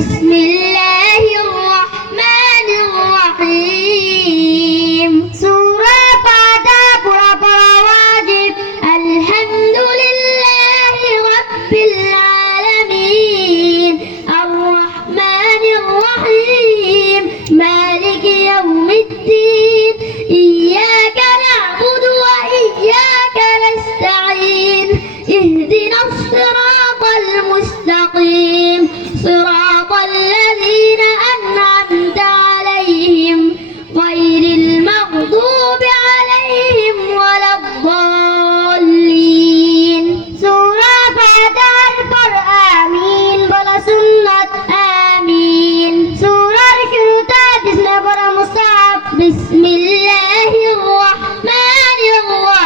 بسم الله الرحمن الرحيم سورة فاتحة pura-pura wajib Alhamdulillahi Rabbil Alamin Ar-Rahmanir Rahim Maliki Yawmiddin Iyyaka na'budu wa iyyaka nasta'in Ihdinas siratal mustaqim صراط الذين أنعمت عليهم غير المغضوب عليهم ولا الضالين سورة فاتحة القرآن بلا سنة آمين سورة الشروطة بسم الله مصعب بسم الله الرحمن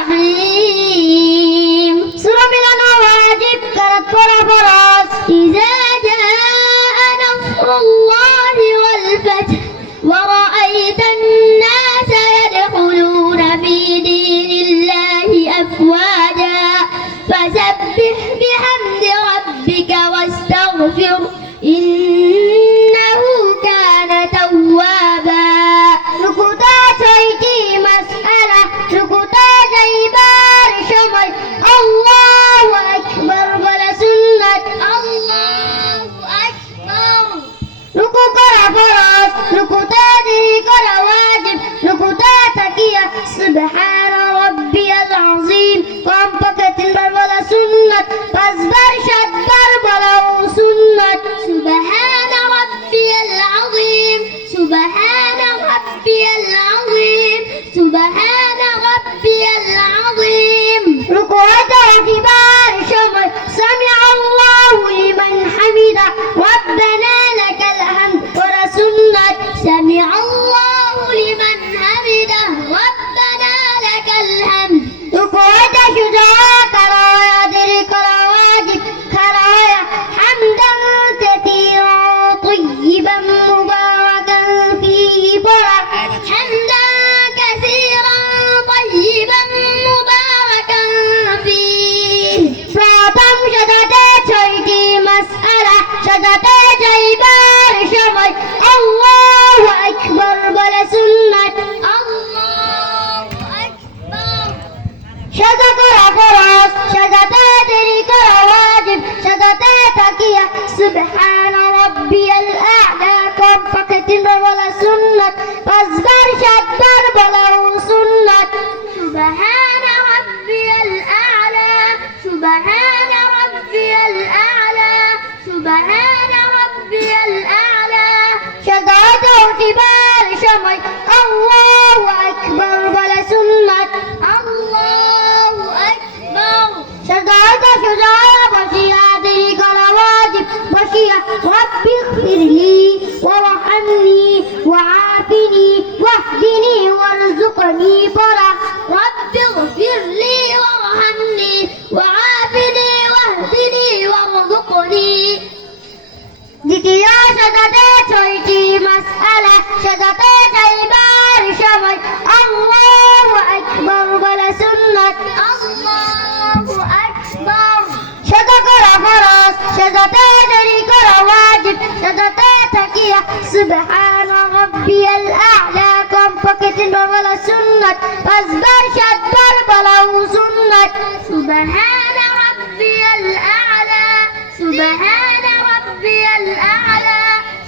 الرحيم سورة من الواجب كانت فرس إذا الله والفتح ورأيت الناس يدخلون في دين الله أفواجا فسبح بحمد ربك واستغفر إنه كان توابا نكتا شيكي مسألة نكتا جيبار شمل الله أكبر ولا سنة الله أكبر Ruku kara faras, ruku tadi kara wajib, ruku takiya Subhana Rabbiyal Azim Kompakatin berbala sunnat Pasbar syadbar balau sunnat Subhana Rabbiyal Azim Subhana Rabbiyal Azim Subhana Rabbiyal Azim Ruku kibar syamal Sami' Allahu liman hamidah Rabbana lakal سمع الله لمن حمده ربنا لك الحمد ركوعك شجاع كرايا درك رواجب كرايا حمدا كثيرا طيبا مباركا فيه برع حمدا كثيرا طيبا مباركا فيه فاطم شدتي شيكي مسألة شدتي جيبان شمي الله أكبر بلا سنة الله أكبر شدت فرس شدت ترك واجب شدت تكية سبحان ربي الأعلى كفكت بلا سنة فاصبر شدر بلا سنة سبحان ربي الأعلى سبحان ربي الأعلى سبحان ربي الأعلى شداد كبار شمي الله أكبر ولا سنة الله أكبر شداد شجاع بشيا ذلك الواجب بشيا رب اغفر لي وارحمني وعافني واهدني وارزقني برا رب اغفر لي وارحمني وعافني واهدني وارزقني Dikiya sadate choyti mas'ala sadate jaibar shamay Allahu Akbar wala sunnat Allahu Akbar Shadakara faras sadate jarikara wajib sadate takiya Subhana Rabbiyal A'la Kompakitin wala sunnat Asbar shadbar balau sunnat Subhana Rabbiyal A'la Subhana ربي الأعلى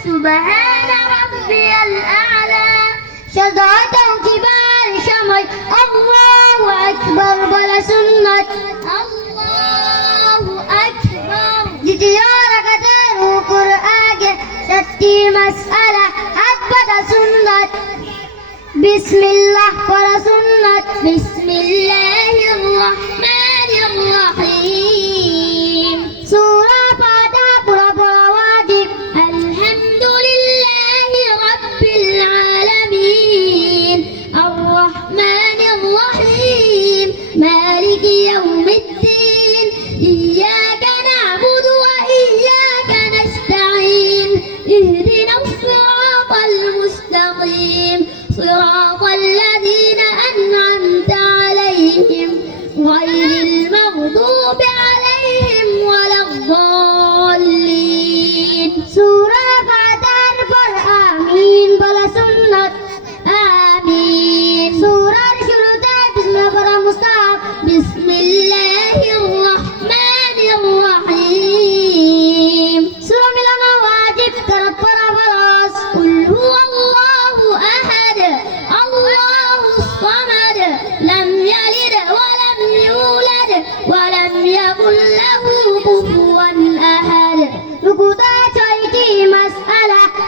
سبحان ربي الأعلى شدات كبار شمي الله أكبر بلا سنة الله أكبر جتيارك ترو قرآن ستي مسألة أكبر سنة بسم الله ولا سنة بسم الله الرحمن الرحيم سورة مالك يوم الدين إياك نعبد وإياك نستعين اهدنا الصراط المستقيم صراط الذين أنعمت عليهم غير المغضوب عليهم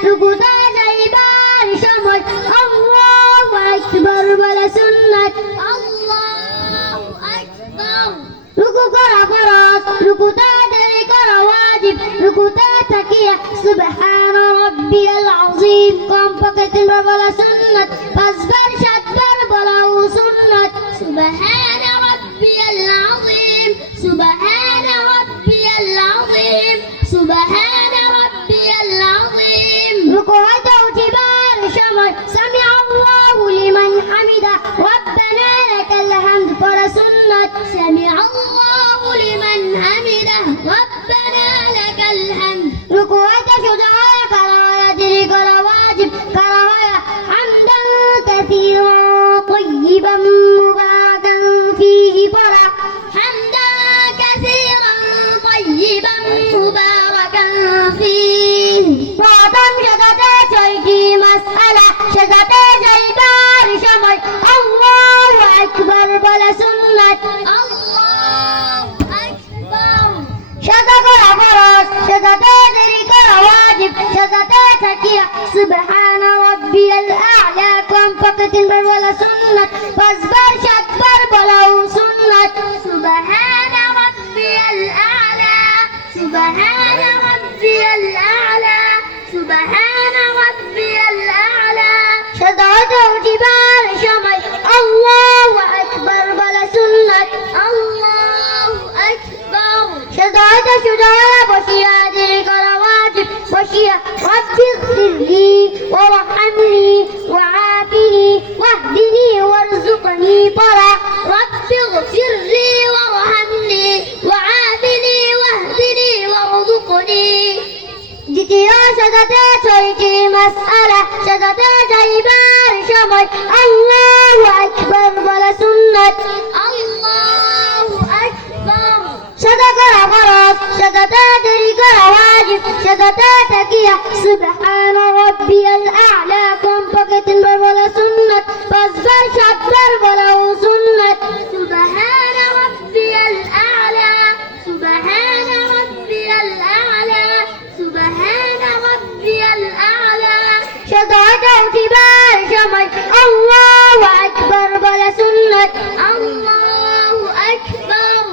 রুকুতে যাইবার সময় আল্লাহু আকবার বলা সুন্নাত আল্লাহু আকবার রুকু করা ফরজ রুকুতে দেরি করা ওয়াজিব রুকুতে তাকিয়া সুবহান রাব্বিয়াল আযীম কমপক্ষে 3 বার বলা সুন্নাত 5 বার 7 বার বলাও সুন্নাত সুবহান রাব্বিয়াল আযীম সুবহান রাব্বিয়াল আযীম সুবহান রাব্বিয়াল আযীম রুকু হতে উঠিবার সময় সামি আল্লাহু লিমান হামিদা রব্বানা লাকাল হামদ পড়া সুন্নাত সামি আল্লাহু লিমান হামিদা রব্বানা লাকাল হামদ রুকু হতে সোজা হয়ে করা হয় দেরি করা ওয়াজিব করা হয় হামদান কাসীরান তাইয়িবান মুবারাকান ফীহি পড়া হামদান কাসীরান তাইয়িবান মুবারাকান ফীহি প্রথম সাজাতে 6টি মাসআলা সাজাতে যাইবার সময় আল্লাহু আকবার বলা সুন্নাত আল্লাহু আকবার সাজা করা ফরজ সাজাতে দেরি করা ওয়াজিব সাজাতে তাকিয়া সুবহান রাব্বিয়াল আ'লা কমপক্ষে 3 বার বলা সুন্নাত 5 বার 7 বার বলাও সুন্নাত সুবহান রাব্বিয়াল আ'লা সুবহান রাব্বিয়াল আ'লা সুবহান রাব্বিয়াল আ'লা সাজাতে উঠিবার সময় আল্লাহু আকবার বলা সুন্নাত আল্লাহু আকবার সাজাতে সোজা বসিয়া দেরি করা ওয়াজিব বসিয়া রব্বিগফিরলি ওয়ারহামনি ওয়াআফিনি ওয়াহদিনি ওয়ারযুকনি পড়া রব্বিগফিরলি ওয়ারহামনি ওয়াআফিনি ওয়াহদিনি ওয়ারযুকনি দ্বিতীয় সাজাতে 6টি মাসআলা সাজাতে যাইবার সময় আল্লাহু আকবার বলা সুন্নাত আল্লাহু আকবার সাজা করা ফরজ সাজাতে দেরি করা ওয়াজিব সাজাতে তাকিয়া সুবহান রাব্বিয়াল আ'লা কমপক্ষে 3 বার বলা সুন্নাত 5 বার 7 বার বলাও সুন্নাত সুবহান রাব্বিয়াল আ'লা সুবহান রাব্বিয়াল আ'লা সুবহান রাব্বিয়াল আ'লা সাজাতে উঠিবার সময় আল্লাহু আকবার বলা সুন্নাত আল্লাহু আকবার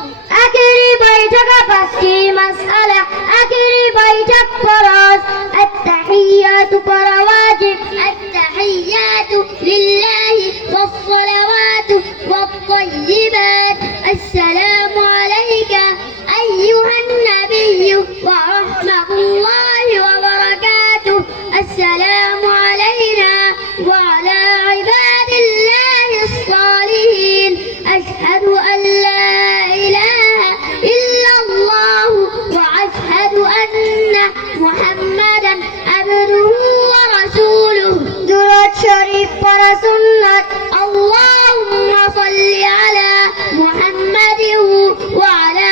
আখেরি বৈঠক 5টি মাসআলা আখেরি বৈঠক ফরজ আত-তাহিয়াতু পড়া ওয়াজিব আত-তাহিয়াতু লিল্লাহি ওয়াস-সালাওয়াতু ওয়াত-তাইয়্যিবাত আসসালামু আলাইকা আইয়ুহান নাবিয়্যু ওয়া রাহমাতুল্লাহি ওয়া বারাকাতুহু আসসালামু আলাইনা ওয়া আলা ইবাদিল্লাহিস সালিহিন আশহাদু আন লা ইলাহা ইল্লাল্লাহু ওয়া আশহাদু আন্না মুহাম্মাদান আবদুহু ওয়া রাসূলুহু দুরূদ শরীফ পড়া সুন্নাত আল্লাহুম্মা সাল্লি আলা মুহাম্মাদিন ওয়া আলা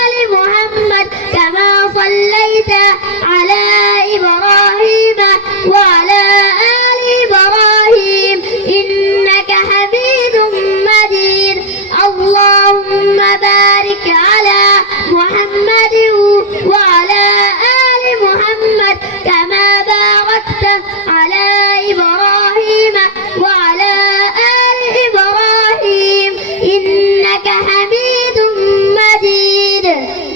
আলি মুহাম্মাদ কামা সাল্লাইতা আলা ইব্রাহিম ওয়া আলা আলি ইব্রাহিম ইন্নাকা হামিদুম মাজিদ আল্লাহুম্মা বারিক আলা মুহাম্মাদিন ওয়া আলা আলি মুহাম্মাদ কামা বারাকতা আলা ইব্রাহিম ওয়া আলা আলি ইব্রাহিম ইন্নাকা হামিদুম মাজিদ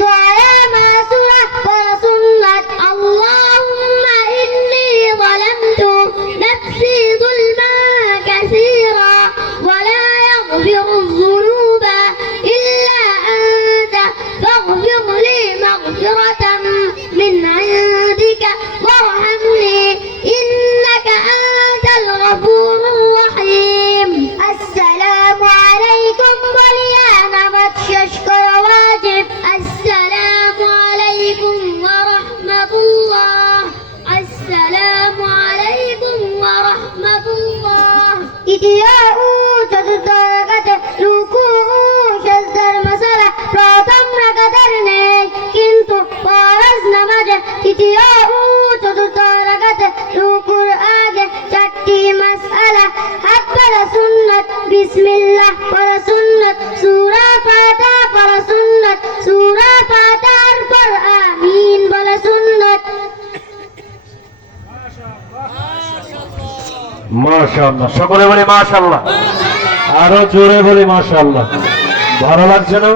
দোয়া মাসুরা পড়া সুন্নাত আল্লাহুম্মা ইন্নী যালামতু নাফসি যুলমান কাসীরা ওয়া লা ইয়াগফিরু যুনুবা ইল্লা আনতা ফাগফির লি মাগফিরাতাম মিন ইনদিকা ওয়ারহামনি ইন্নাকা আনতাল গফুরুর রহিম আসসালামু আলাইকুম বলিয়া নামাজ শেষ করা ওয়াজিব আসসালামু আলাইকুম ওয়া রাহমাতুল্লাহ আসসালামু আলাইকুম ওয়া রাহমাতুল্লাহ ইতিয়াউ চতুর্থ রাকাতে রুকু সাজদার মাসালা প্রথম রাকাতের নেই কিন্তু ফরজ নামাজে তৃতীয় চতুর্থ রাকাতে রুকুর আগে 4টি মাসআলা হাত পড়া সুন্নাত বিসমিল্লাহ পড়া সুন্নাত সূরা ফাতিহা পড়া সুন্নাত সূরা ফাতিহার পর আমিন বলা সুন্নাত মাশাআল্লাহ, সকলে বলি মাশাআল্লাহ, আরো জোরে বলি মাশাআল্লাহ। ভালো লাগছে না?